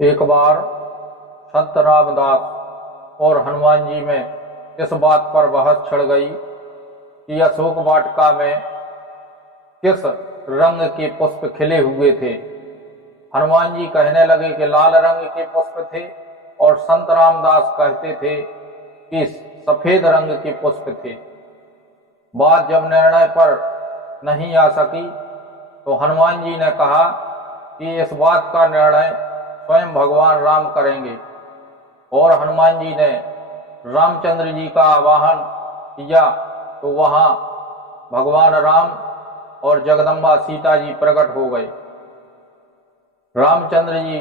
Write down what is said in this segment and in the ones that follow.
एक बार संत रामदास और हनुमान जी में इस बात पर बहस छिड़ गई कि अशोक वाटिका में किस रंग के पुष्प खिले हुए थे। हनुमान जी कहने लगे कि लाल रंग के पुष्प थे और संत रामदास कहते थे कि सफेद रंग के पुष्प थे। बात जब निर्णय पर नहीं आ सकी तो हनुमान जी ने कहा कि इस बात का निर्णय स्वयं भगवान राम करेंगे। और हनुमान जी ने रामचंद्र जी का आवाहन किया तो वहां भगवान राम और जगदम्बा सीता जी प्रकट हो गए। रामचंद्र जी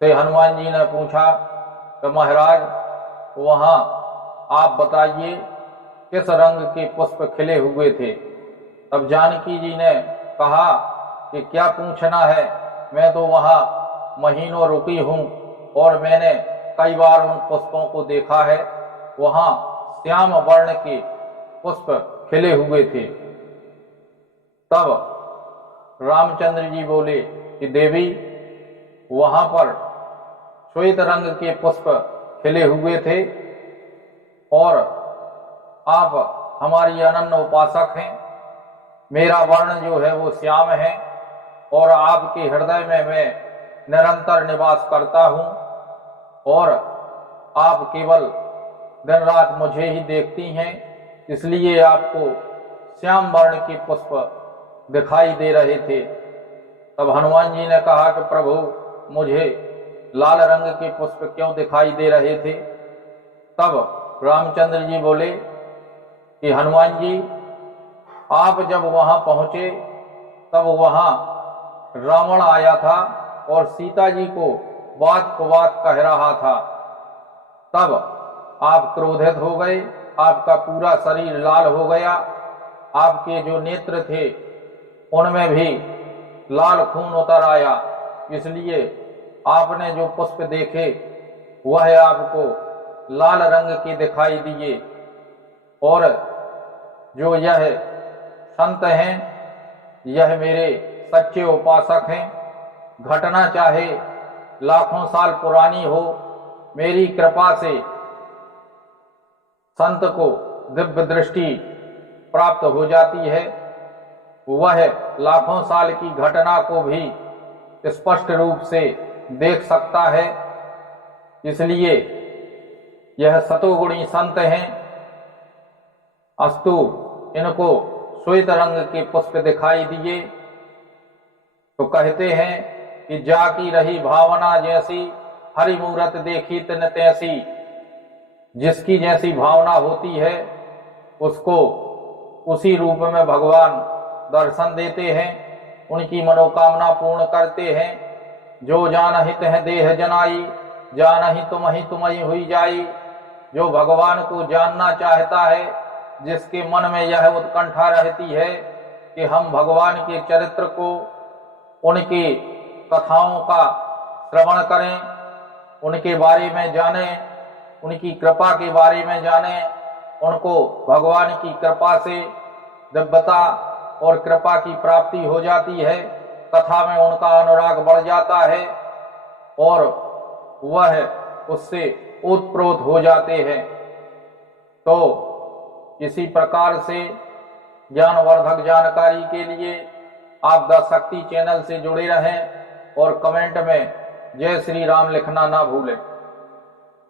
से हनुमान जी ने पूछा कि महाराज वहां आप बताइए किस रंग के पुष्प खिले हुए थे। तब जानकी जी ने कहा कि क्या पूछना है, मैं तो वहां महीनों रुकी हूं और मैंने कई बार उन पुष्पों को देखा है। वहां श्याम वर्ण के पुष्प खिले हुए थे। तब रामचंद्र जी बोले कि देवी वहां पर श्वेत रंग के पुष्प खिले हुए थे और आप हमारी अनन्य उपासक हैं। मेरा वर्ण जो है वो श्याम है और आपके हृदय में मैं निरंतर निवास करता हूं और आप केवल दिन रात मुझे ही देखती हैं, इसलिए आपको श्याम वर्ण के पुष्प दिखाई दे रहे थे। तब हनुमान जी ने कहा कि प्रभु मुझे लाल रंग के पुष्प क्यों दिखाई दे रहे थे। तब रामचंद्र जी बोले कि हनुमान जी आप जब वहां पहुंचे तब वहां रावण आया था और सीता जी को बात को बात कह रहा था। तब आप क्रोधित हो गए, आपका पूरा शरीर लाल हो गया, आपके जो नेत्र थे उनमें भी लाल खून उतर आया। इसलिए आपने जो पुष्प देखे वह आपको लाल रंग के दिखाई दिए। और जो यह संत हैं यह मेरे सच्चे उपासक हैं। घटना चाहे लाखों साल पुरानी हो, मेरी कृपा से संत को दिव्य दृष्टि प्राप्त हो जाती है। वह लाखों साल की घटना को भी स्पष्ट रूप से देख सकता है। इसलिए यह सतोगुणी संत हैं। अस्तु इनको श्वेत रंग के पुष्प दिखाई दिए तो कहते हैं कि जाकी रही भावना जैसी, हरि मूरत देखी तिन तैसी। जिसकी जैसी भावना होती है उसको उसी रूप में भगवान दर्शन देते हैं, उनकी मनोकामना पूर्ण करते हैं। जो जानहित है देह जनाई, जानहि तुमहि हुई जाई। जो भगवान को जानना चाहता है, जिसके मन में यह उत्कंठा रहती है कि हम भगवान के चरित्र को, उनकी कथाओं का श्रवण करें, उनके बारे में जानें, उनकी कृपा के बारे में जानें, उनको भगवान की कृपा से दिव्यता और कृपा की प्राप्ति हो जाती है, कथा में उनका अनुराग बढ़ जाता है और वह उससे ओतप्रोत हो जाते हैं। तो इसी प्रकार से ज्ञानवर्धक जानकारी के लिए आप द शक्ति चैनल से जुड़े रहें और कमेंट में जय श्री राम लिखना ना भूलें।